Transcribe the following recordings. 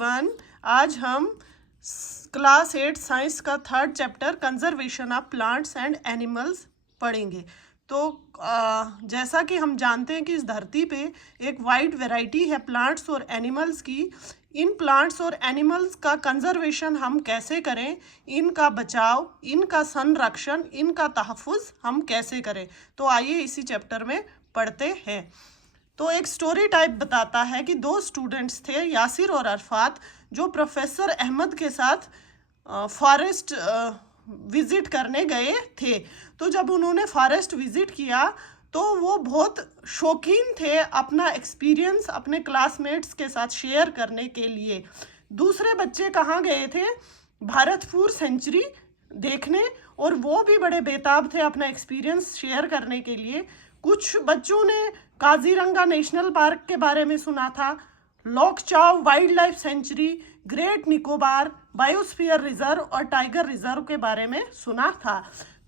Everyone. आज हम class 8 science का third chapter conservation of plants and animals पढ़ेंगे। तो जैसा कि हम जानते हैं कि इस धरती पे एक वाइड वैरायटी है प्लांट्स और एनिमल्स की। इन प्लांट्स और एनिमल्स का कंजर्वेशन हम कैसे करें, इनका बचाव, इनका संरक्षण, इनका तहफ़्फ़ुज़ हम कैसे करें, तो आइए इसी चैप्टर में पढ़ते हैं। तो एक स्टोरी टाइप बताता है कि दो स्टूडेंट्स थे, यासिर और अरफात, जो प्रोफेसर अहमद के साथ फॉरेस्ट विज़िट करने गए थे। तो जब उन्होंने फॉरेस्ट विज़िट किया तो वो बहुत शौकीन थे अपना एक्सपीरियंस अपने क्लासमेट्स के साथ शेयर करने के लिए। दूसरे बच्चे कहाँ गए थे? भारतपुर सेंचुरी देखने, और वो भी बड़े बेताब थे अपना एक्सपीरियंस शेयर करने के लिए। कुछ बच्चों ने काजीरंगा नेशनल पार्क के बारे में सुना था, लोकचाव wildlife sanctuary, great Nicobar biosphere reserve और टाइगर रिजर्व के बारे में सुना था।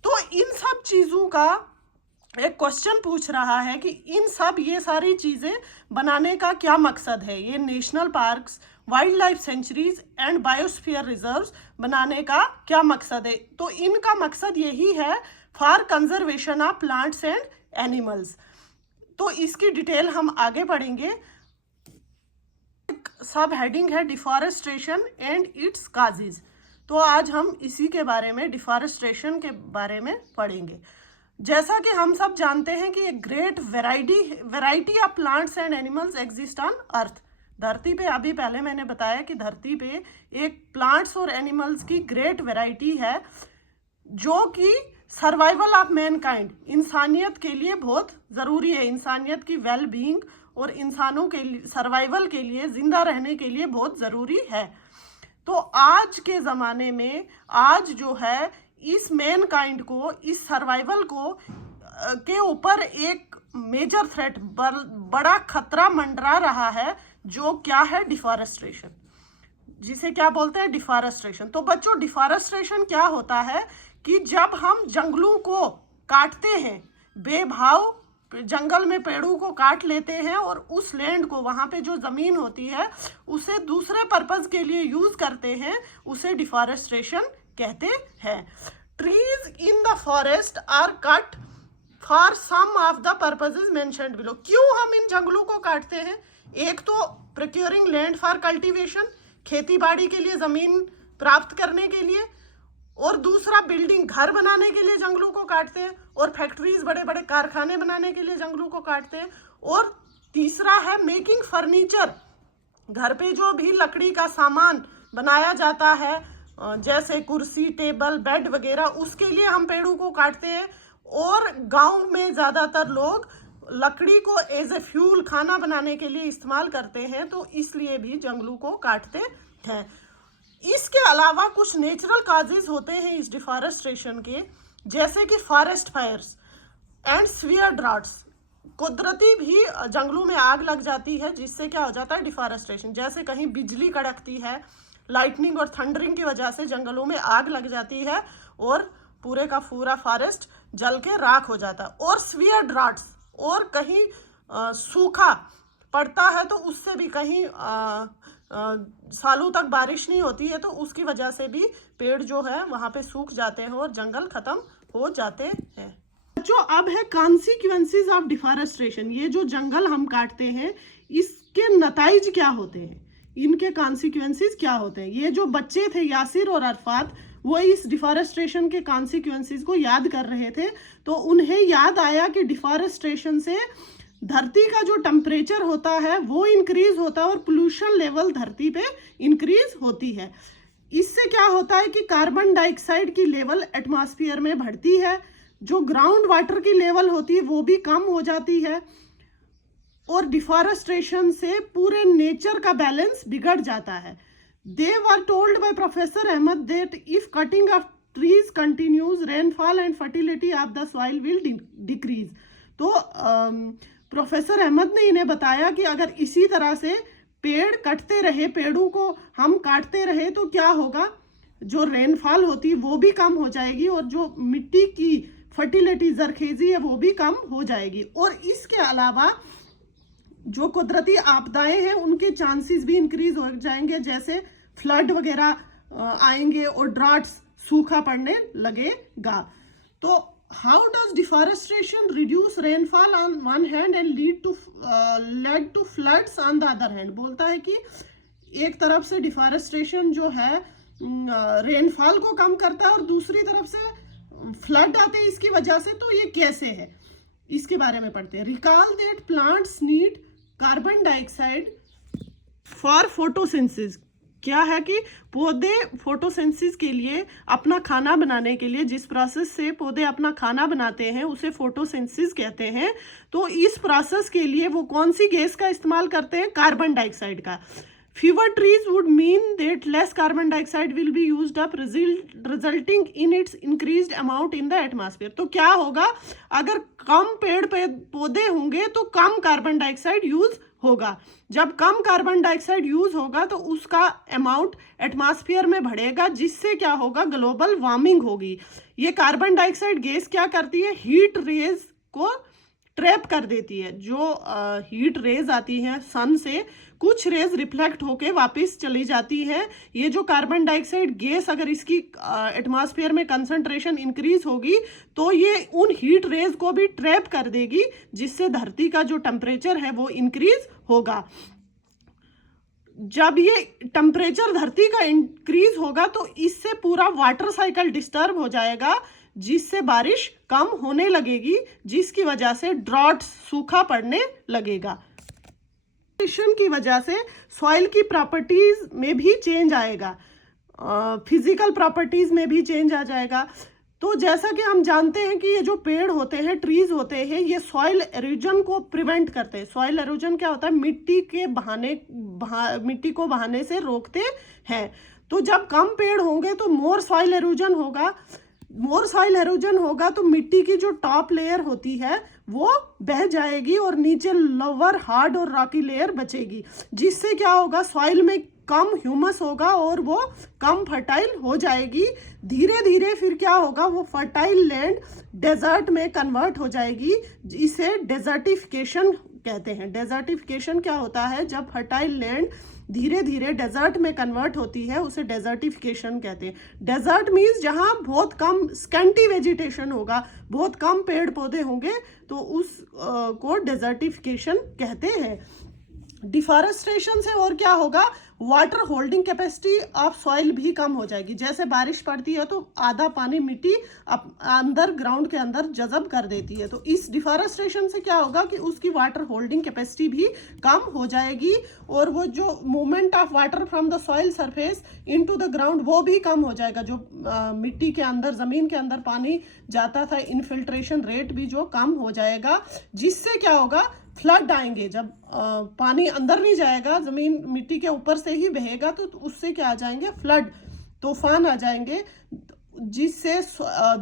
तो इन सब चीज़ों का एक क्वेश्चन पूछ रहा है कि ये सारी चीज़ें बनाने का क्या मकसद है, ये national parks, wild life sanctuaries and biosphere reserves बनाने का क्या मकसद है। तो इनका मकसद यही है for conservation of plants and animals. तो इसकी डिटेल हम आगे पढ़ेंगे। सब हेडिंग है डिफॉरेस्टेशन एंड इट्स काजेज। तो आज हम इसी के बारे में, डिफॉरेस्टेशन के बारे में पढ़ेंगे। जैसा कि हम सब जानते हैं कि एक great variety of plants and animals exist on earth. धरती पे, अभी पहले मैंने बताया कि धरती पे एक प्लांट्स और एनिमल्स की ग्रेट वैरायटी है जो कि सर्वाइवल ऑफ मैनकाइंड, इंसानियत के लिए बहुत ज़रूरी है। इंसानियत की वेल बीइंग और इंसानों के सर्वाइवल के लिए, ज़िंदा रहने के लिए बहुत ज़रूरी है। तो आज के ज़माने में आज जो है इस मैनकाइंड को, इस सर्वाइवल को के ऊपर एक मेजर थ्रेट, बड़ा खतरा मंडरा रहा है, जो क्या है? डिफॉरेस्टेशन, जिसे क्या बोलते हैं? डिफॉरेस्टेशन। तो बच्चों, डिफॉरेस्टेशन क्या होता है कि जब हम जंगलों को काटते हैं, बेभाव जंगल में पेड़ों को काट लेते हैं और उस लैंड को, वहाँ पे जो ज़मीन होती है, उसे दूसरे पर्पज़ के लिए यूज़ करते हैं, उसे डिफॉरेस्टेशन कहते हैं। Trees in the forest are cut for some of the purposes mentioned below. क्यों हम इन जंगलों को काटते हैं? एक तो प्रोक्योरिंग लैंड फॉर कल्टीवेशन, खेती बाड़ी के लिए ज़मीन प्राप्त करने के लिए, और दूसरा बिल्डिंग, घर बनाने के लिए जंगलों को काटते हैं, और फैक्ट्रीज, बड़े बड़े कारखाने बनाने के लिए जंगलों को काटते हैं, और तीसरा है मेकिंग फर्नीचर, घर पे जो भी लकड़ी का सामान बनाया जाता है, जैसे कुर्सी, टेबल, बेड वगैरह, उसके लिए हम पेड़ों को काटते हैं। और गांव में ज़्यादातर लोग लकड़ी को एज ए फ्यूल, खाना बनाने के लिए इस्तेमाल करते हैं, तो इसलिए भी जंगलों को काटते हैं। इसके अलावा कुछ नेचुरल काजेज होते हैं इस डिफॉरेस्टेशन के, जैसे कि forest fires and severe droughts. कुदरती भी जंगलों में आग लग जाती है, जिससे क्या हो जाता है? डिफॉरेस्टेशन। जैसे कहीं बिजली कड़कती है, लाइटनिंग और थंडरिंग की वजह से जंगलों में आग लग जाती है और पूरे का पूरा फॉरेस्ट जल के राख हो जाता है। और सीवियर ड्राउट्स, और कहीं सूखा पड़ता है तो उससे भी कहीं सालों तक बारिश नहीं होती है, तो उसकी वजह से भी पेड़ जो है वहाँ पे सूख जाते हैं और जंगल खत्म हो जाते हैं। जो अब है कॉन्सिक्वेंसेस ऑफ डिफॉरेस्टेशन, ये जो जंगल हम काटते हैं, इसके नताइज क्या होते हैं, इनके कॉन्सिक्वेंसेस क्या होते हैं। ये जो बच्चे थे यासिर और अरफात, वो इस डिफॉरेस्टेशन के कॉन्सिक्वेंसेस को याद कर रहे थे। तो उन्हें याद आया कि डिफॉरेस्टेशन से धरती का जो टेम्परेचर होता है वो इंक्रीज होता है और पोल्यूशन लेवल धरती पे इंक्रीज होती है। इससे क्या होता है कि कार्बन डाइऑक्साइड की लेवल एटमॉस्फेयर में बढ़ती है, जो ग्राउंड वाटर की लेवल होती है वो भी कम हो जाती है, और डिफॉरेस्टेशन से पूरे नेचर का बैलेंस बिगड़ जाता है। They were told by professor Ahmad that if cutting off trees continues, rainfall and fertility of the soil will decrease. तो प्रोफेसर अहमद ने इन्हें बताया कि अगर इसी तरह से पेड़ कटते रहे, पेड़ों को हम काटते रहे, तो क्या होगा? जो रेनफॉल होती है वो भी कम हो जाएगी, और जो मिट्टी की फर्टिलिटी, जरखेजी है, वो भी कम हो जाएगी। और इसके अलावा जो कुदरती आपदाएं हैं उनके चांसेस भी इंक्रीज हो जाएंगे, जैसे फ्लड वगैरह आएंगे और ड्राट्स, सूखा पड़ने लगेगा। तो how does deforestation reduce rainfall on one hand and led to floods on the other hand. बोलता है कि एक तरफ से डिफॉरेस्टेशन जो है रेनफॉल को कम करता है और दूसरी तरफ से फ्लड आते हैं इसकी वजह से। तो ये कैसे है, इसके बारे में पढ़ते हैं। Recall that plants need carbon dioxide for photosynthesis. क्या है कि पौधे फोटोसिंथेसिस के लिए, अपना खाना बनाने के लिए, जिस प्रोसेस से पौधे अपना खाना बनाते हैं उसे फोटोसिंथेसिस कहते हैं। तो इस प्रोसेस के लिए वो कौन सी गैस का इस्तेमाल करते हैं? कार्बन डाइऑक्साइड का। Fewer trees would mean that less carbon dioxide will be used up, resulting in its increased amount in the atmosphere। तो क्या होगा, अगर कम पेड़ पौधे होंगे तो कम कार्बन डाइऑक्साइड यूज होगा। जब कम कार्बन डाइऑक्साइड यूज होगा तो उसका अमाउंट एटमॉस्फेयर में बढ़ेगा, जिससे क्या होगा, ग्लोबल वार्मिंग होगी। ये कार्बन डाइऑक्साइड गैस क्या करती है, हीट रेज को ट्रैप कर देती है। जो हीट रेज आती हैं सन से, कुछ रेज रिफ्लेक्ट होके वापस चली जाती है। ये जो कार्बन डाइऑक्साइड गैस, अगर इसकी एटमॉस्फेयर में कंसंट्रेशन इंक्रीज होगी तो ये उन हीट रेज को भी ट्रैप कर देगी, जिससे धरती का जो टेम्परेचर है वो इंक्रीज होगा। जब ये टेम्परेचर धरती का इंक्रीज होगा तो इससे पूरा वाटर साइकिल डिस्टर्ब हो जाएगा, जिससे बारिश कम होने लगेगी, जिसकी वजह से ड्रॉट्स, सूखा पड़ने लगेगा। की वजह से सॉइल की प्रॉपर्टीज में भी चेंज आएगा, फिजिकल प्रॉपर्टीज में भी चेंज आ जाएगा। तो जैसा कि हम जानते हैं कि ये जो पेड़ होते हैं, ट्रीज होते हैं, ये सॉइल एरोजन को प्रिवेंट करते हैं। सॉइल एरोजन क्या होता है, मिट्टी को बहाने से रोकते हैं। तो जब कम पेड़ होंगे तो मोर सॉइल एरोजन होगा तो मिट्टी की जो टॉप लेयर होती है वो बह जाएगी और नीचे लोअर हार्ड और रॉकी लेयर बचेगी, जिससे क्या होगा, सॉइल में कम ह्यूमस होगा और वो कम फर्टाइल हो जाएगी। धीरे धीरे फिर क्या होगा, वो फर्टाइल लैंड डेजर्ट में कन्वर्ट हो जाएगी। इसे डेजर्टिफिकेशन कहते हैं। डेजर्टिफिकेशन क्या होता है, जब फर्टाइल लैंड धीरे धीरे डेजर्ट में कन्वर्ट होती है, उसे डेजर्टिफिकेशन कहते हैं। डेजर्ट मीन्स जहाँ बहुत कम स्कैंटी वेजिटेशन होगा, बहुत कम पेड़ पौधे होंगे, तो उस को डेजर्टिफिकेशन कहते हैं। डिफॉरेस्टेशन से और क्या होगा, water holding capacity of soil भी कम हो जाएगी। जैसे बारिश पड़ती है तो आधा पानी मिट्टी अंदर ग्राउंड के अंदर जज़ब कर देती है। तो इस डिफॉरेस्टेशन से क्या होगा कि उसकी वाटर होल्डिंग कैपेसिटी भी कम हो जाएगी और वो जो movement of water from the soil surface into the ground वो भी कम हो जाएगा। जो मिट्टी के अंदर, ज़मीन के अंदर पानी जाता था, इनफिल्ट्रेशन रेट भी जो कम हो जाएगा, जिससे क्या होगा, फ्लड आएंगे। जब पानी अंदर नहीं जाएगा, जमीन मिट्टी के ऊपर से ही बहेगा, तो उससे क्या आ जाएंगे, फ्लड, तूफान आ जाएंगे, जिससे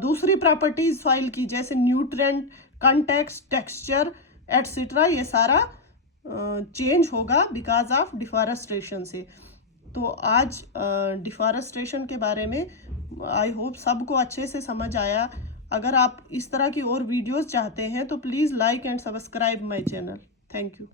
दूसरी प्रॉपर्टीज सॉइल की, जैसे न्यूट्रिएंट, कंटेक्स्ट, टेक्सचर एटसेट्रा, ये सारा चेंज होगा बिकॉज ऑफ डिफॉरेस्टेशन से। तो आज डिफॉरेस्टेशन के बारे में आई होप सबको अच्छे से समझ आया। अगर आप इस तरह की और वीडियोस चाहते हैं तो please like and subscribe my channel. Thank you.